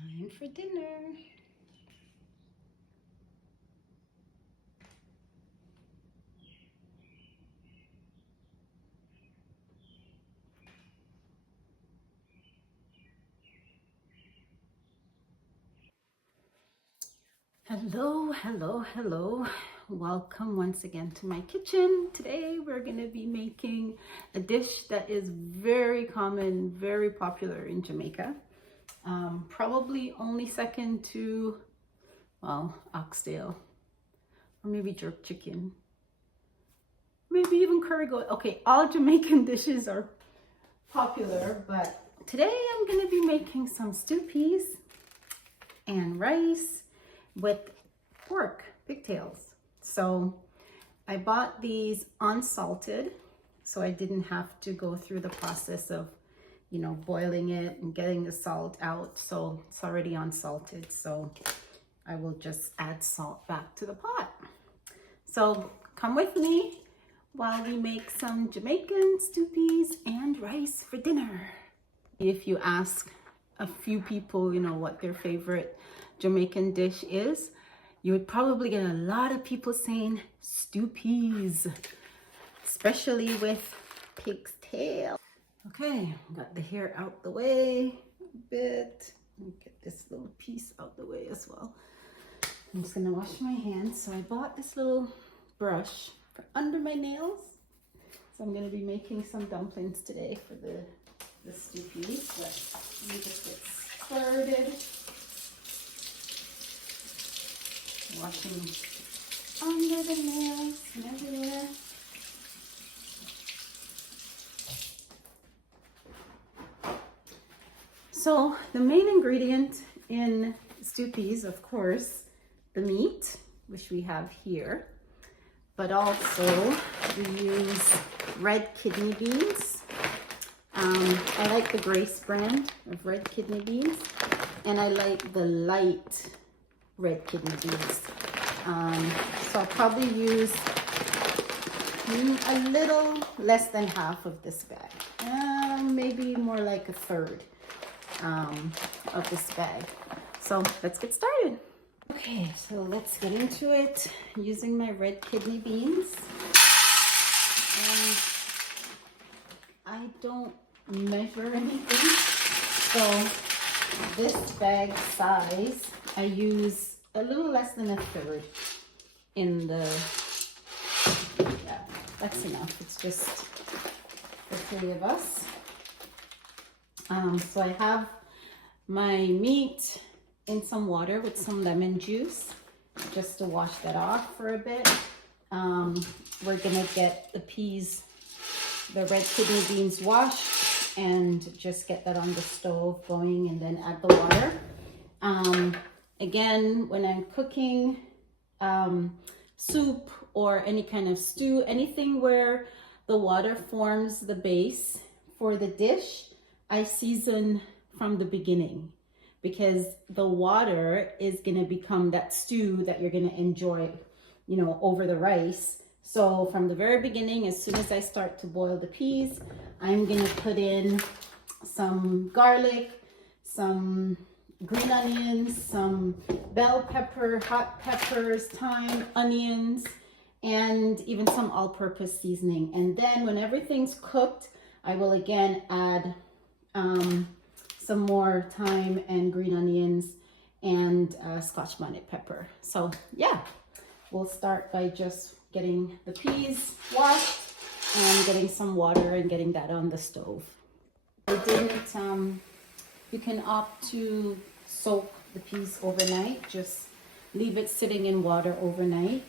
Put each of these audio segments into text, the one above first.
Time for dinner. Hello, hello, hello. Welcome once again to my kitchen. Today we're going to be making a dish that is very common, very popular in Jamaica. Probably only second to, well, oxtail, or maybe jerk chicken, maybe even curry goat. Okay, all Jamaican dishes are popular, but today I'm going to be making some stew peas and rice with pork pigtails. So I bought these unsalted, so I didn't have to go through the process of, boiling it and getting the salt out. So it's already unsalted, so I will just add salt back to the pot. So come with me while we make some Jamaican stew peas and rice for dinner. If you ask a few people, what their favorite Jamaican dish is, you would probably get a lot of people saying stew peas, especially with pig's tail. Okay, got the hair out the way a bit. Get this little piece out the way as well. I'm just gonna wash my hands. So I bought this little brush for under my nails. So I'm gonna be making some dumplings today for the stew peas, but let me just get started. Washing under the nails and everywhere. So the main ingredient in stew peas, of course, the meat, which we have here, but also we use red kidney beans. I like the Grace brand of red kidney beans, and I like the light red kidney beans. So I'll probably use a little less than half of this bag, maybe more like a third of this bag. So let's get started. Okay, so let's get into it using my red kidney beans. And I don't measure anything, so this bag size, I use a little less than a third in the, yeah, that's enough. It's just the three of us. So I have my meat in some water with some lemon juice, just to wash that off for a bit. We're gonna get the peas, the red kidney beans washed, and just get that on the stove going and then add the water. Again, when I'm cooking soup or any kind of stew, anything where the water forms the base for the dish, I season from the beginning, because the water is gonna become that stew that you're gonna enjoy, over the rice. So from the very beginning, as soon as I start to boil the peas, I'm gonna put in some garlic, some green onions, some bell pepper, hot peppers, thyme, onions, and even some all-purpose seasoning. And then when everything's cooked, I will again add some more thyme and green onions and Scotch bonnet pepper. So yeah, we'll start by just getting the peas washed and getting some water and getting that on the stove. I didn't, you can opt to soak the peas overnight, just leave it sitting in water overnight,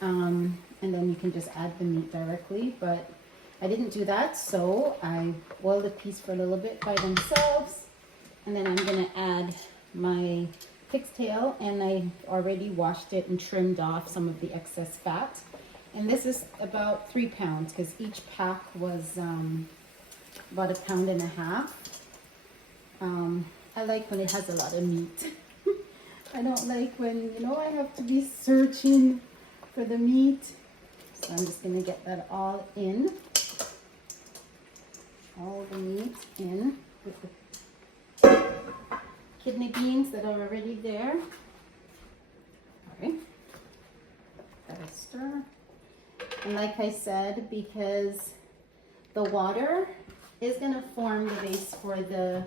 and then you can just add the meat directly, but I didn't do that, so I boiled the peas for a little bit by themselves, and then I'm gonna add my pig's tail, and I already washed it and trimmed off some of the excess fat. And this is about 3 pounds, because each pack was about 1.5 pounds. I like when it has a lot of meat. I don't like when, I have to be searching for the meat. So I'm just gonna get that all in. All the meat in with the kidney beans that are already there. All right, gotta stir. And like I said, because the water is gonna form the base for the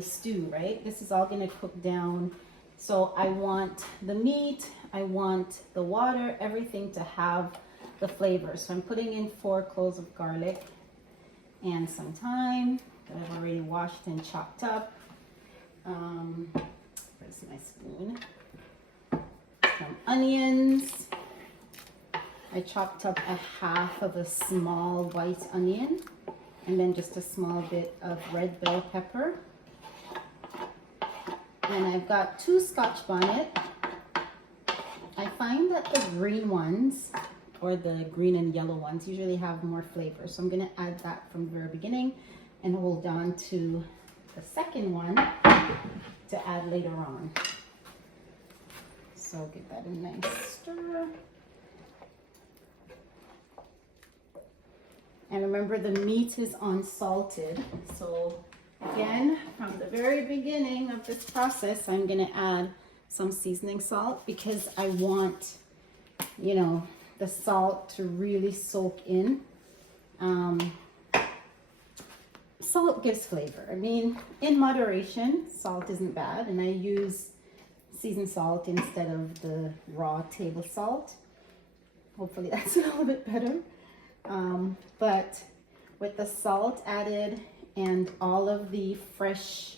stew, right? This is all gonna cook down. So I want the meat, I want the water, everything to have the flavor. So I'm putting in 4 cloves of garlic and some thyme that I've already washed and chopped up. Where's my spoon? Some onions. I chopped up a half of a small white onion and then just a small bit of red bell pepper. And I've got 2 Scotch bonnet. I find that the green ones, or the green and yellow ones, usually have more flavor. So I'm gonna add that from the very beginning and hold on to the second one to add later on. So give that a nice stir. And remember, the meat is unsalted. So again, from the very beginning of this process, I'm gonna add some seasoning salt because I want, you know, the salt to really soak in. Salt gives flavor. I mean, in moderation, salt isn't bad, and I use seasoned salt instead of the raw table salt. Hopefully that's a little bit better. But with the salt added and all of the fresh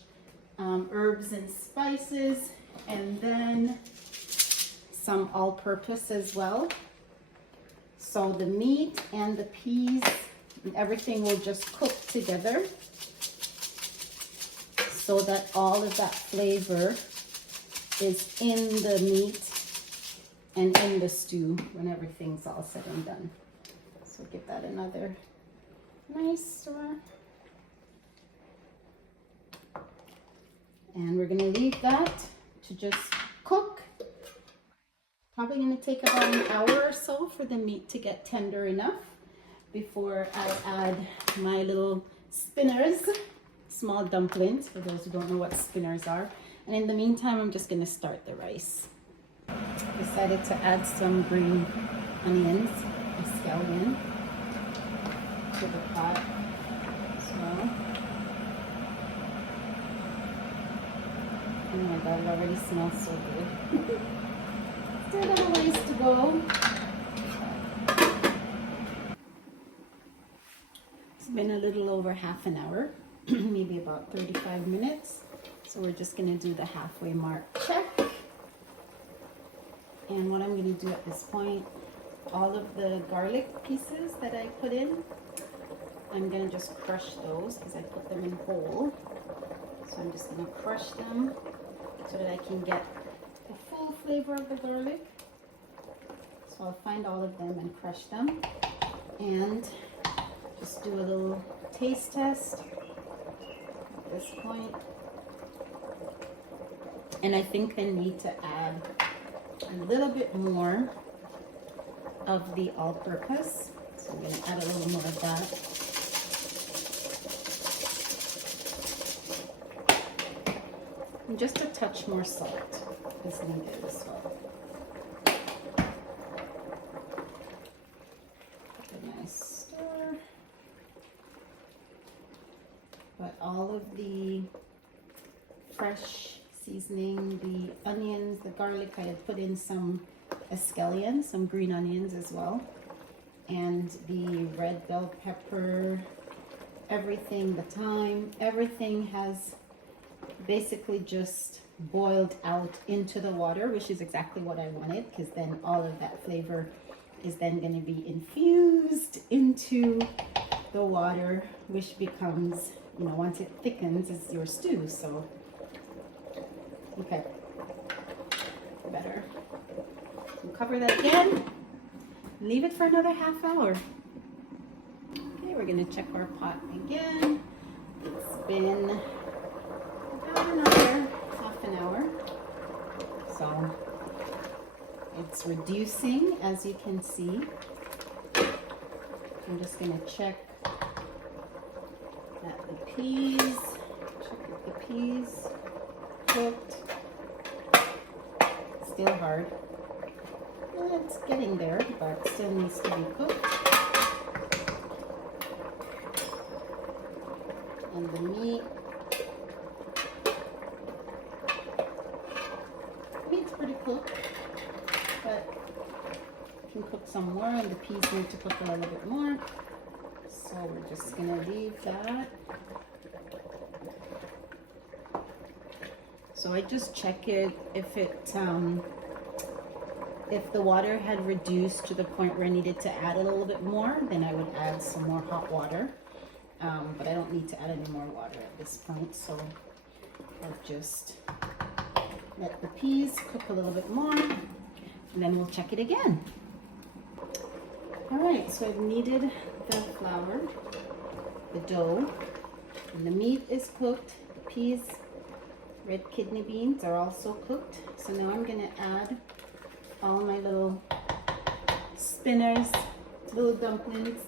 herbs and spices, and then some all-purpose as well. So the meat and the peas and everything will just cook together so that all of that flavor is in the meat and in the stew when everything's all said and done. So give that another nice stir. And we're gonna leave that to just cook. Probably gonna take about an hour or so for the meat to get tender enough before I add my little spinners, small dumplings, for those who don't know what spinners are. And in the meantime, I'm just gonna start the rice. Decided to add some green onions, scallion, to the pot as well. Oh my god, it already smells so good. Still got a ways to go. It's been a little over half an hour, maybe about 35 minutes. So we're just gonna do the halfway mark check. And what I'm gonna do at this point, all of the garlic pieces that I put in, I'm gonna just crush those because I put them in whole. So I'm just gonna crush them so that I can get the full flavor of the garlic. So I'll find all of them and crush them and just do a little taste test at this point. And I think I need to add a little bit more of the all-purpose. So I'm gonna add a little more of that. And just a touch more salt is needed as well. A nice stir. But all of the fresh seasoning, the onions, the garlic, I had put in some scallions, some green onions as well, and the red bell pepper, everything, the thyme, everything has basically just boiled out into the water, which is exactly what I wanted, because then all of that flavor is then going to be infused into the water, which becomes, you know, once it thickens, is your stew. So okay, better. So cover that again, leave it for another half hour. Okay, we're gonna check our pot again. It's been about another half an hour. So it's reducing, as you can see. I'm just gonna check that the peas, check if the peas cooked. Still hard. It's getting there, but still needs to be cooked. And the meat's pretty cooked, but can cook some more, and the peas need to cook a little bit more. So we're just gonna leave that. So I just check it if the water had reduced to the point where I needed to add a little bit more, then I would add some more hot water. But I don't need to add any more water at this point, so I'll just let the peas cook a little bit more, and then we'll check it again. All right, so I've kneaded the flour, the dough, and the meat is cooked. The peas, red kidney beans are also cooked. So now I'm gonna add all my little spinners, little dumplings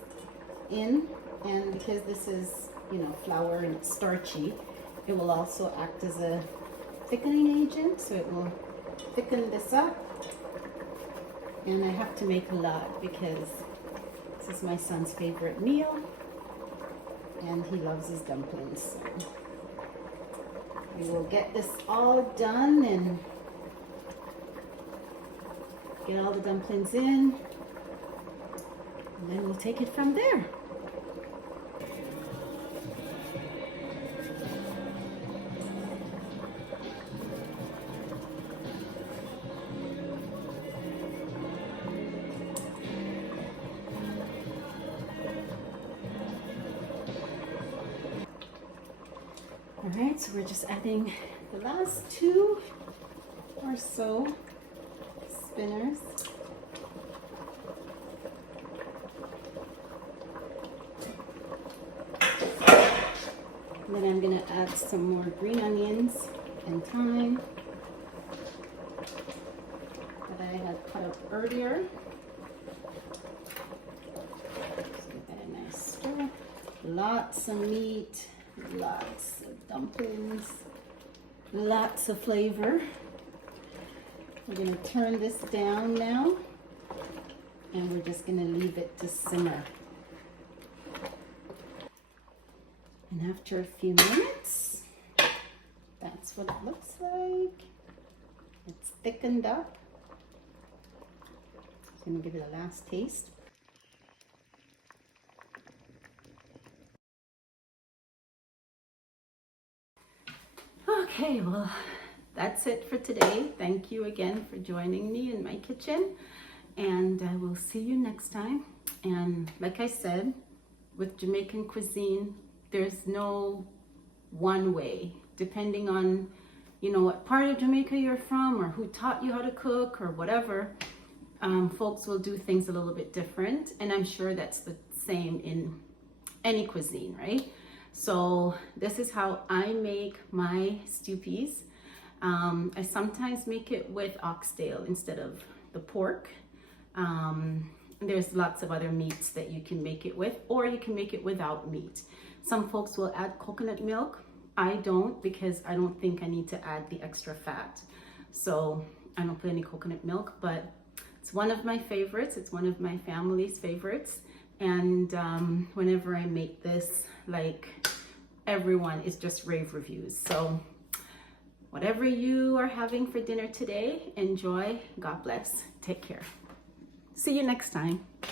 in. And because this is, you know, flour and it's starchy, it will also act as a thickening agent. So it will thicken this up. And I have to make a lot because this is my son's favorite meal. And he loves his dumplings. So we will get this all done and get all the dumplings in. And then we'll take it from there. All right, so we're just adding the last 2 or so spinners. And then I'm gonna add some more green onions and thyme that I had cut up earlier. Just give that a nice stir. Lots of meat. Lots of dumplings, lots of flavor. We're going to turn this down now, and we're just going to leave it to simmer. And after a few minutes, that's what it looks like. It's thickened up. Just going to give it a last taste. Okay, well, that's it for today. Thank you again for joining me in my kitchen, and I will see you next time. And like I said, with Jamaican cuisine, there's no one way. Depending on, you know, what part of Jamaica you're from or who taught you how to cook or whatever, folks will do things a little bit different. And I'm sure that's the same in any cuisine, right? So this is how I make my stew peas. I sometimes make it with oxtail instead of the pork. There's lots of other meats that you can make it with, or you can make it without meat. Some folks will add coconut milk. I don't, because I don't think I need to add the extra fat. So I don't put any coconut milk, but it's one of my favorites. It's one of my family's favorites. And whenever I make this, like, everyone is just rave reviews. So whatever you are having for dinner today, enjoy. God bless. Take care. See you next time.